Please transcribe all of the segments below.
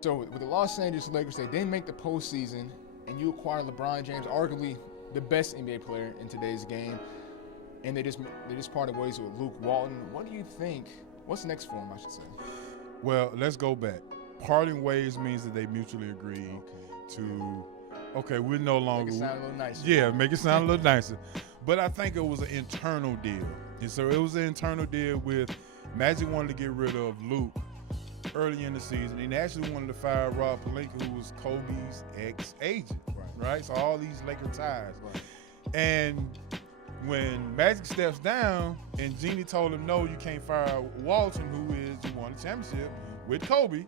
So with the Los Angeles Lakers, they didn't make the postseason, and you acquire LeBron James, arguably the best NBA player in today's game, and they just parted ways with Luke Walton. What do you think? What's next for him, I should say? Well, let's go back. Parting ways means that they mutually agreed to, we're no longer. Make it sound a little nicer. Yeah, make it sound a little nicer. But I think it was an internal deal. And so it was an internal deal with Magic wanted to get rid of Luke early in the season. And actually wanted to fire Rob Pelinka, who was Kobe's ex-agent, right? So all these Laker ties. Right. And when Magic steps down and Jeanie told him, no, you can't fire Walton, who won the championship with Kobe,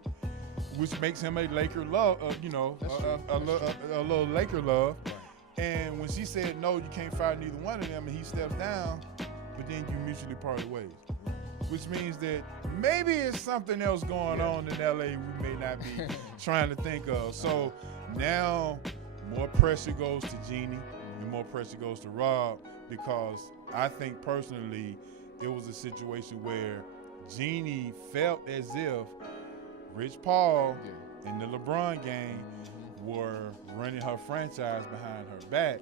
which makes him a Laker love, a little Laker love. Right. And when she said, no, you can't fire neither one of them, and he steps down, but then you mutually parted ways. Which means that maybe it's something else going on in LA we may not be trying to think of. So now more pressure goes to Jeanie and more pressure goes to Rob, because I think personally it was a situation where Jeanie felt as if Rich Paul and the LeBron gang were running her franchise behind her back,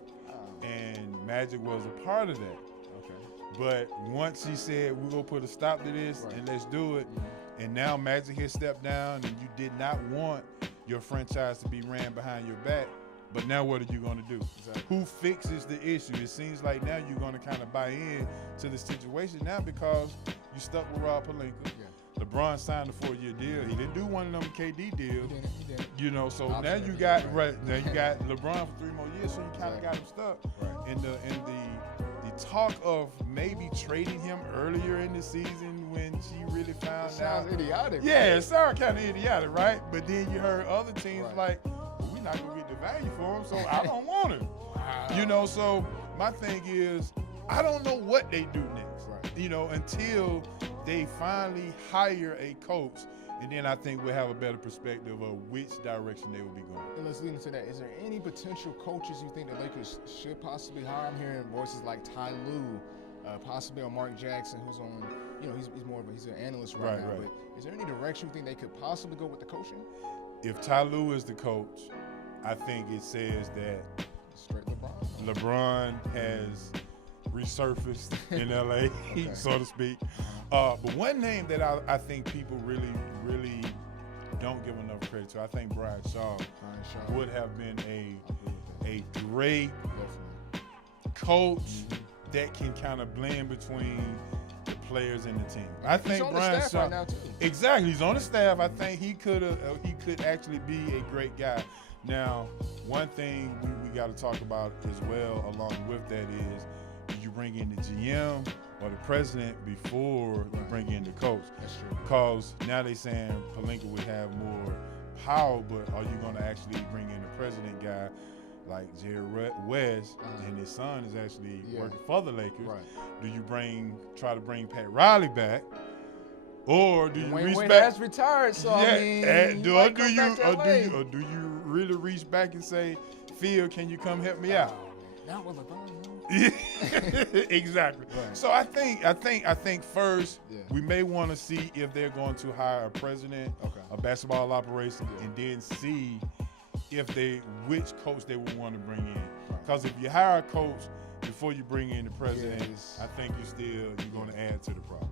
and Magic was a part of that. But once she said, we're going to put a stop to this and let's do it, and now Magic has stepped down and you did not want your franchise to be ran behind your back, but now what are you going to do? Exactly. Who fixes the issue? It seems like now you're going to kind of buy in to the situation now because you stuck with Rob Pelinka. LeBron signed a 4-year deal. He didn't do one of them KD deals. He didn't. You know, so now you got LeBron for 3 more years, so you kind of got him stuck. Right. And the talk of maybe trading him earlier in the season when she really found out. Sounds idiotic. Yeah, it sounds kind of idiotic, right? But then you heard other teams like, well, we're not going to get the value for him, so I don't want him. Wow. You know, so my thing is, I don't know what they do next, until they finally hire a coach, and then I think we'll have a better perspective of which direction they will be going. And let's lead into that. Is there any potential coaches you think the Lakers should possibly hire? I'm hearing voices like Ty Lue, possibly on Mark Jackson, who's on, he's an analyst right now. But is there any direction you think they could possibly go with the coaching? If Ty Lue is the coach, I think it says that straight LeBron. LeBron has resurfaced in LA, so to speak. But one name that I think people really, really don't give enough credit to, I think Brian Shaw would have been a great coach that can kind of blend between the players and the team. I think he's on Brian the staff Shaw, right now too. Exactly, he's on the staff. I think he could actually be a great guy. Now, one thing we got to talk about as well along with that is, do you bring in the GM or the president before you bring in the coach? That's true. Because now they're saying Pelinka would have more power, but are you going to actually bring in a president guy like Jerry West, and his son is actually working for the Lakers? Right. Do you try to bring Pat Riley back, or do you reach Wayne back? has retired, so do you really reach back and say, Phil, can you come help me out? Not with LeBron. Exactly. Right. So I think first we may want to see if they're going to hire a president of basketball operations, and then see which coach they would want to bring in. Because if you hire a coach before you bring in the president, I think you're going to add to the problem.